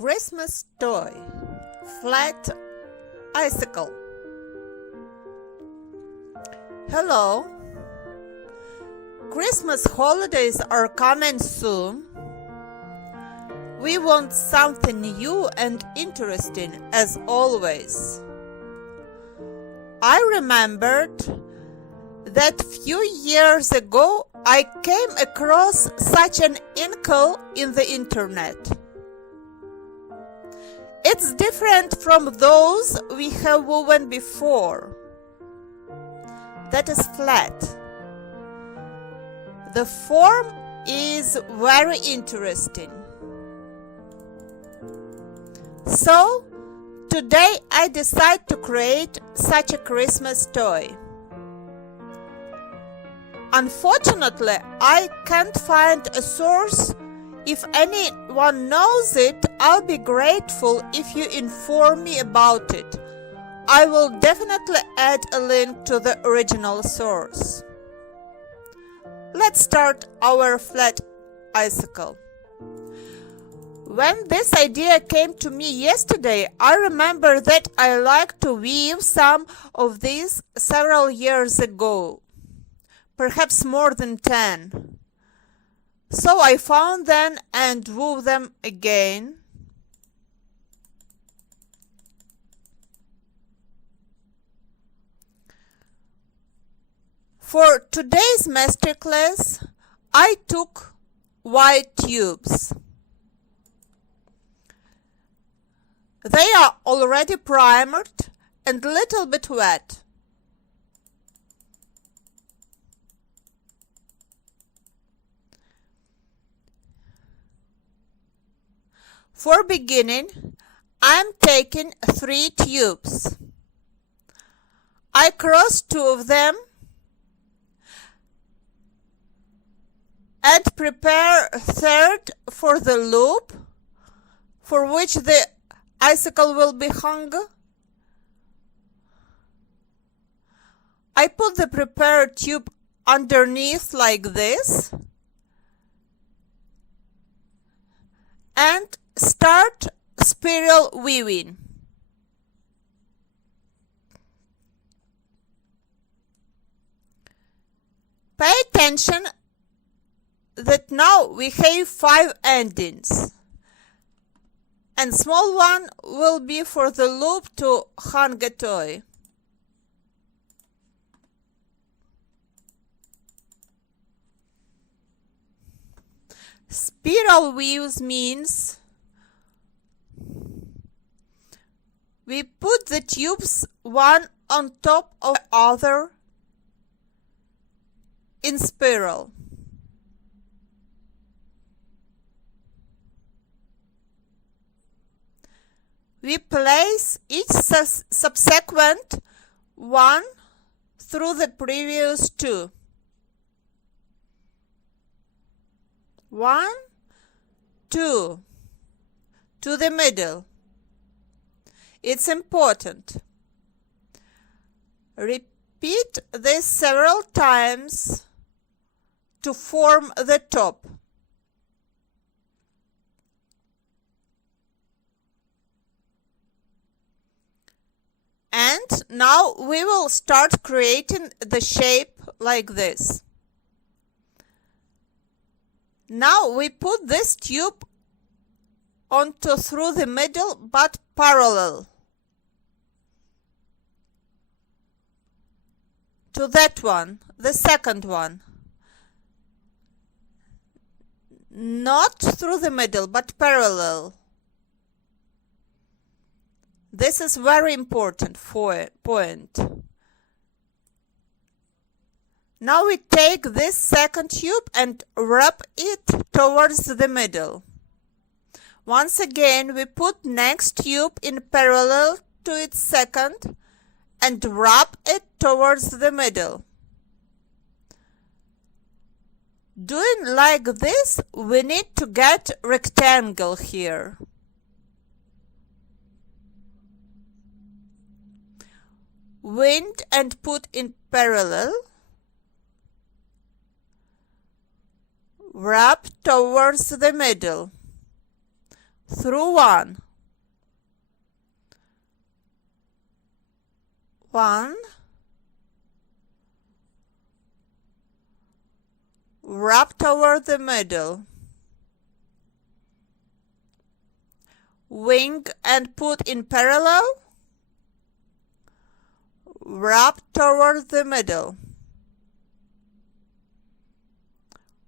Christmas toy, flat icicle. Hello. Christmas holidays are coming soon. We want something new and interesting as always. I remembered that few years ago I came across such an icicle in the internet. It's different from those we have woven before. That is flat. The form is very interesting. So, today I decided to create such a Christmas toy. Unfortunately, I can't find a source. If anyone knows it, I'll be grateful if you inform me about it. I will definitely add a link to the original source. Let's start our flat icicle. When this idea came to me yesterday, I remember that I liked to weave some of these several years ago, perhaps more than 10. So I found them and wove them again. For today's masterclass, I took white tubes. They are already primed and a little bit wet. For beginning, I'm taking 3 tubes. I cross 2 of them and prepare a third for the loop for which the icicle will be hung. I put the prepared tube underneath like this and start spiral weaving. Pay attention that now we have 5 endings, and small one will be for the loop to hang a toy. Spiral weaves means we put the tubes one on top of the other in spiral. We place each subsequent one through the previous 2. 1, 2, to the middle. It's important. Repeat this several times to form the top. And now we will start creating the shape like this. Now we put this tube onto through the middle but parallel to that one, the second one. Not through the middle but parallel. This is very important point. Now we take this second tube and wrap it towards the middle. Once again, we put next tube in parallel to its second and wrap it towards the middle. Doing like this, we need to get rectangle here. Wind and put in parallel. Wrap towards the middle. through one. One, wrap toward the middle, wing and put in parallel, wrap toward the middle,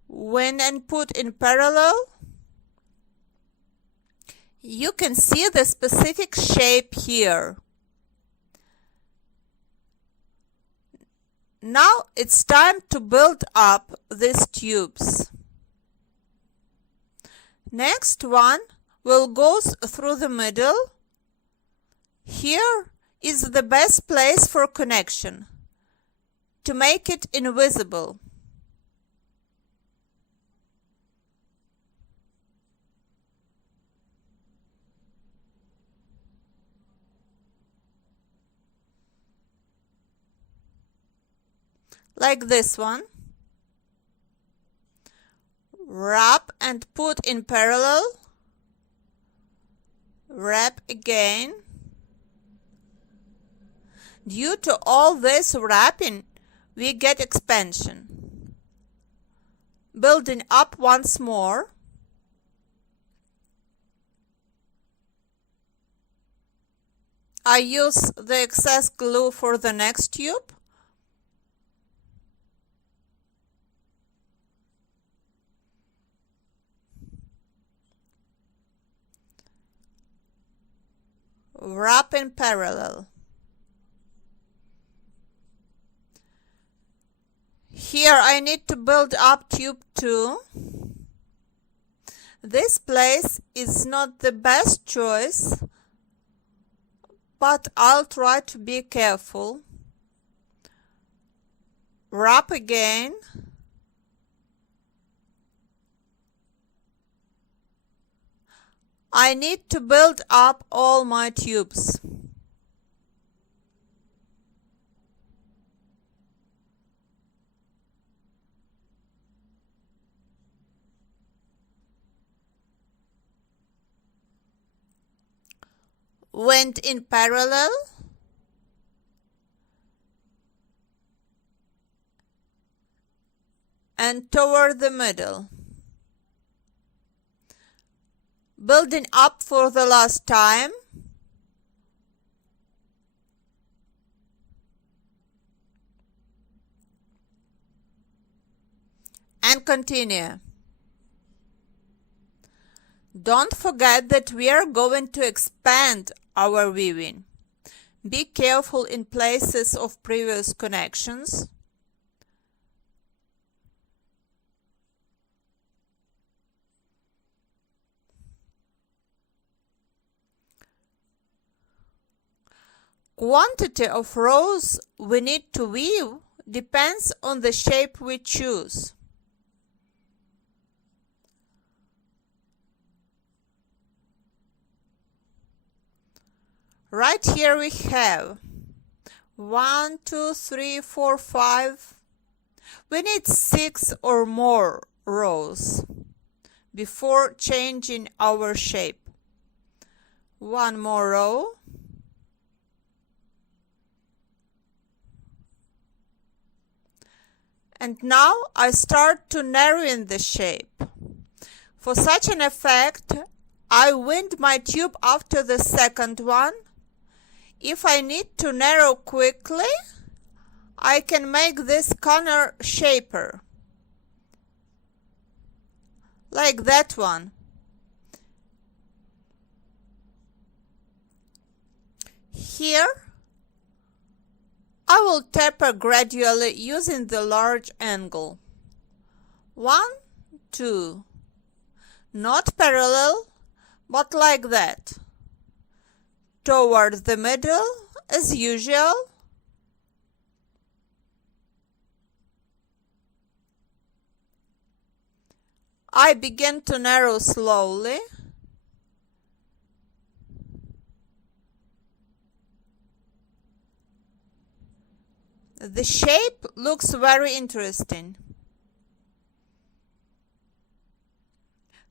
wing and put in parallel. You can see the specific shape here. Now it's time to build up these tubes. Next one will go through the middle. Here is the best place for connection, to make it invisible. Like this one. Wrap and put in parallel. Wrap again. Due to all this wrapping, we get expansion. Building up once more. I use the excess glue for the next tube. Wrap in parallel. Here I need to build up tube 2. This place is not the best choice, but I'll try to be careful. Wrap again. I need to build up all my tubes. Went in parallel. And toward the middle. Building up for the last time. And continue. Don't forget that we are going to expand our weaving. Be careful in places of previous connections. Quantity of rows we need to weave depends on the shape we choose. Right here we have 1, 2, 3, 4, 5. We need 6 or more rows before changing our shape. One more row. And now I start to narrowing the shape. For such an effect, I wind my tube after the second one. If I need to narrow quickly, I can make this corner shaper, like that one. Here, I will taper gradually using the large angle. 1, 2. Not parallel, but like that. Toward the middle, as usual. I begin to narrow slowly. The shape looks very interesting.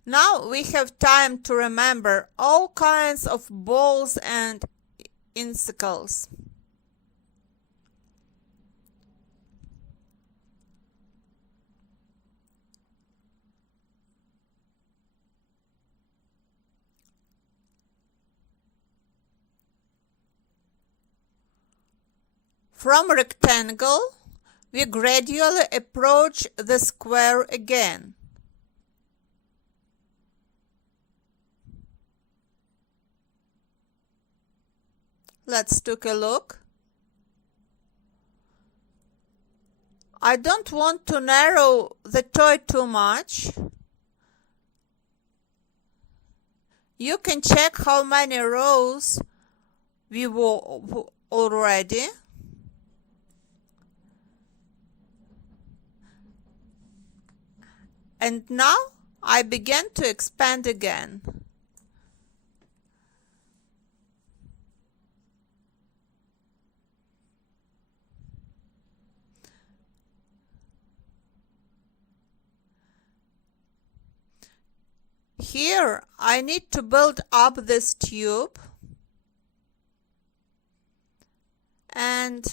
Now we have time to remember all kinds of balls and icicles. From rectangle, we gradually approach the square again. Let's take a look. I don't want to narrow the toy too much. You can check how many rows we were already. And now I begin to expand again. Here I need to build up this tube, and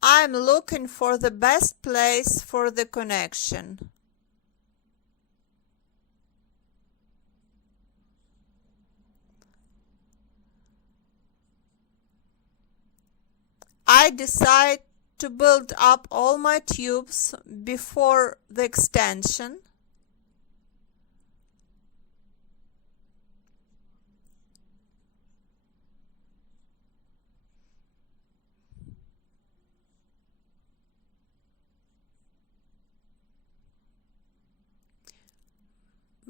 I'm looking for the best place for the connection. I decide to build up all my tubes before the extension.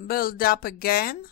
Build up again.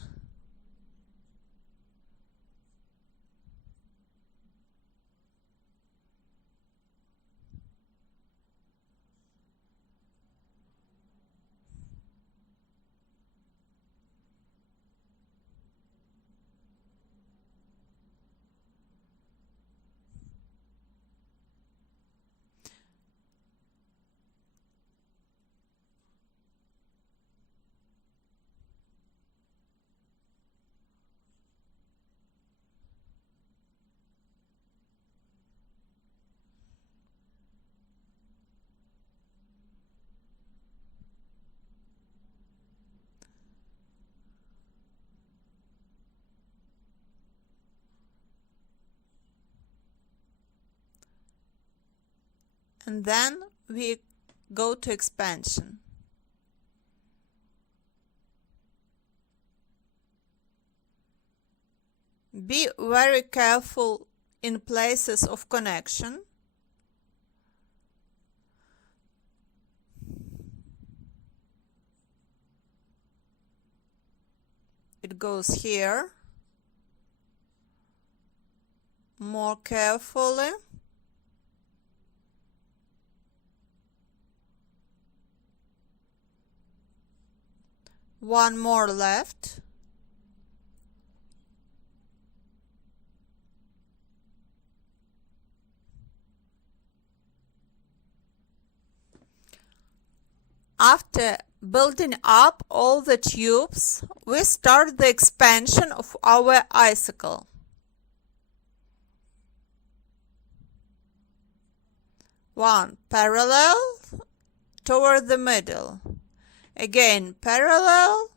And then we go to expansion. Be very careful in places of connection. It goes here. More carefully. One more left. After building up all the tubes, we start the expansion of our icicle. One parallel toward the middle. Again, parallel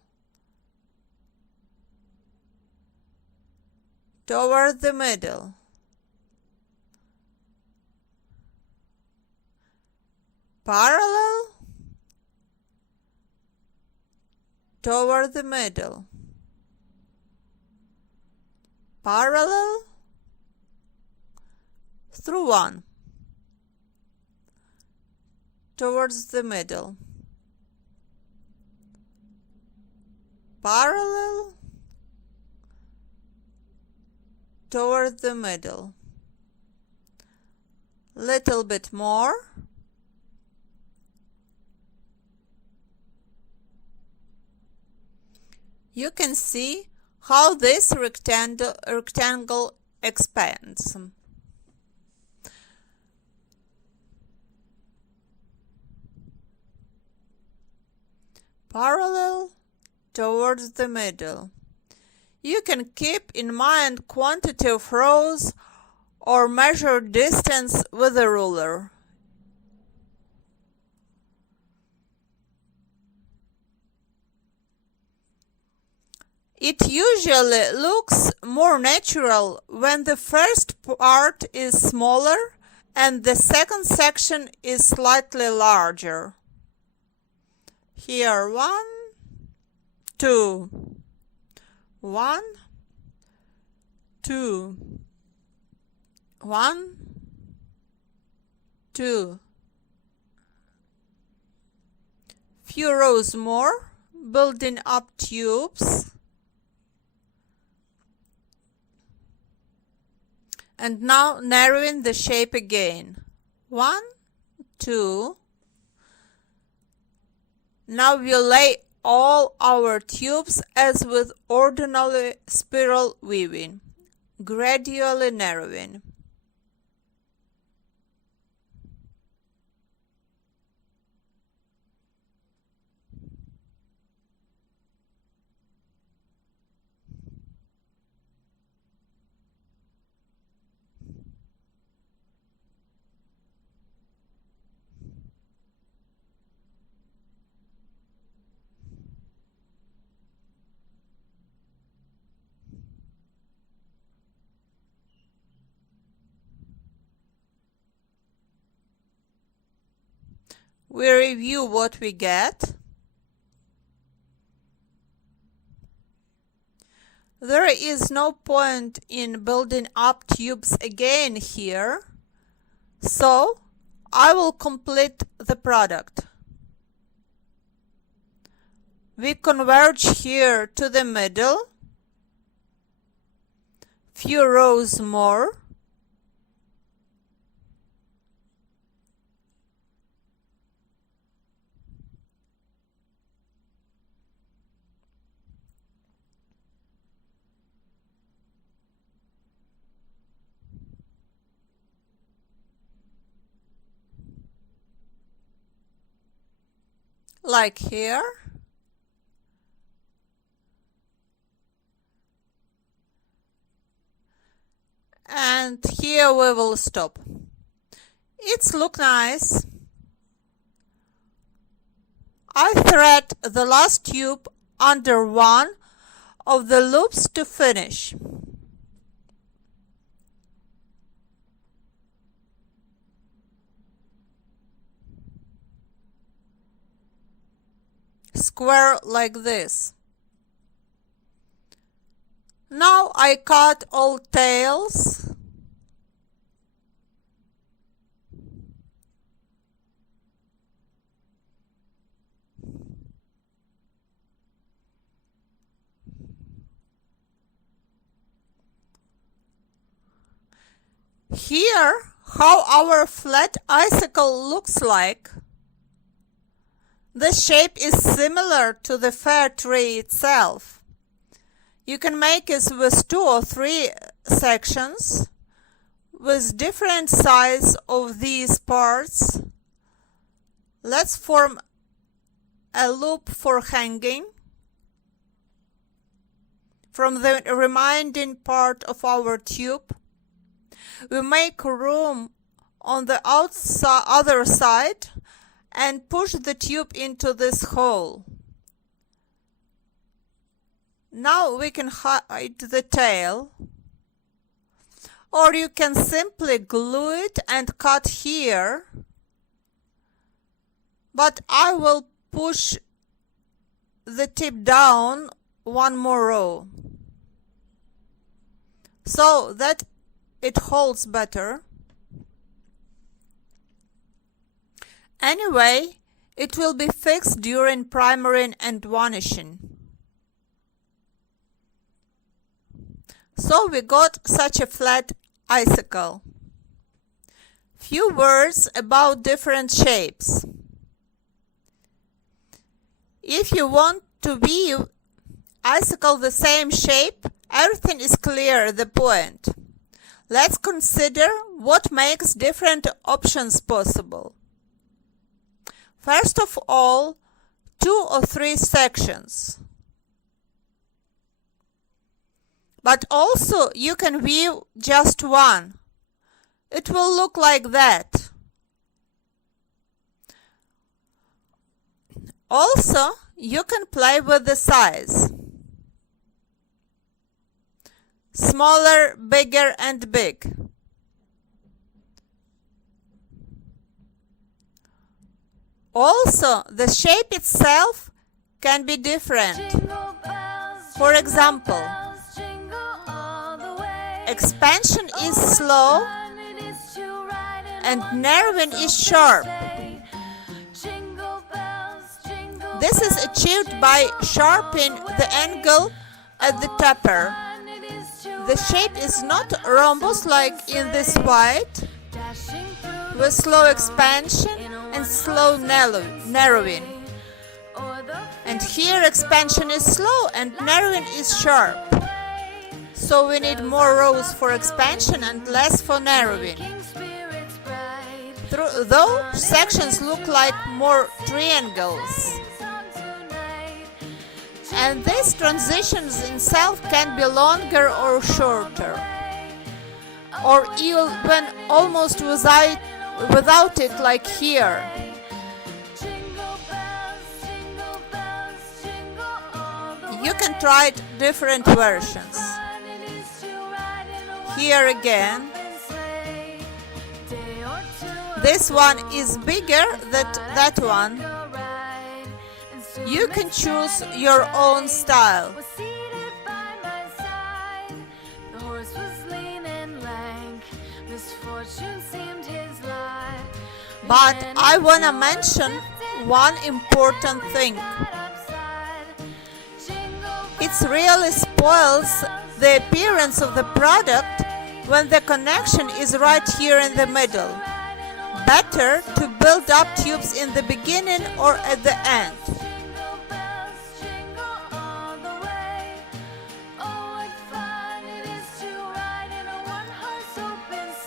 toward the middle. Parallel toward the middle. Parallel through one. Towards the middle. Parallel toward the middle. Little bit more. You can see how this rectangle expands. Parallel towards the middle. You can keep in mind quantity of rows or measure distance with a ruler. It usually looks more natural when the first part is smaller and the second section is slightly larger. Here, 1, 2, 1, 2, 1, 2. Few rows more, building up tubes. And now narrowing the shape again. 1, 2. Now we lay all our tubes as with ordinary spiral weaving, gradually narrowing. We review what we get. There is no point in building up tubes again here, so I will complete the product. We converge here to the middle, few rows more. Like here. And here we will stop. It's look nice. I thread the last tube under one of the loops to finish. Square like this. Now I cut all tails. Here, how our flat icicle looks like. The shape is similar to the fir tree itself. You can make it with 2 or 3 sections with different size of these parts. Let's form a loop for hanging from the remaining part of our tube. We make room on the other side and push the tube into this hole. Now we can hide the tail, or you can simply glue it and cut here, but I will push the tip down one more row so that it holds better. Anyway, it will be fixed during primering and varnishing. So we got such a flat icicle. Few words about different shapes. If you want to weave icicle the same shape, everything is clear at the point. Let's consider what makes different options possible. First of all, 2 or 3 sections. But also you can view just one. It will look like that. Also, you can play with the size. Smaller, bigger, and big. Also, the shape itself can be different. For example, expansion is slow and narrowing is sharp. This is achieved by sharpening the angle at the taper. The shape is not rhombus like in this white, with slow expansion and slow narrowing. And here expansion is slow and narrowing is sharp. So we need more rows for expansion and less for narrowing. Though sections look like more triangles. And these transitions itself can be longer or shorter, or even almost without it, like here. You can try different versions. Here again, this one is bigger than that one. You can choose your own style. But I wanna mention one important thing. It really spoils the appearance of the product when the connection is right here in the middle. Better to build up tubes in the beginning or at the end.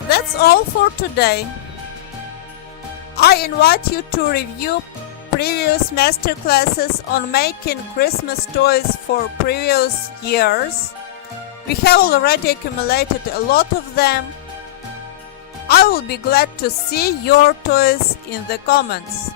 That's all for today. I invite you to review previous masterclasses on making Christmas toys for previous years. We have already accumulated a lot of them. I will be glad to see your toys in the comments.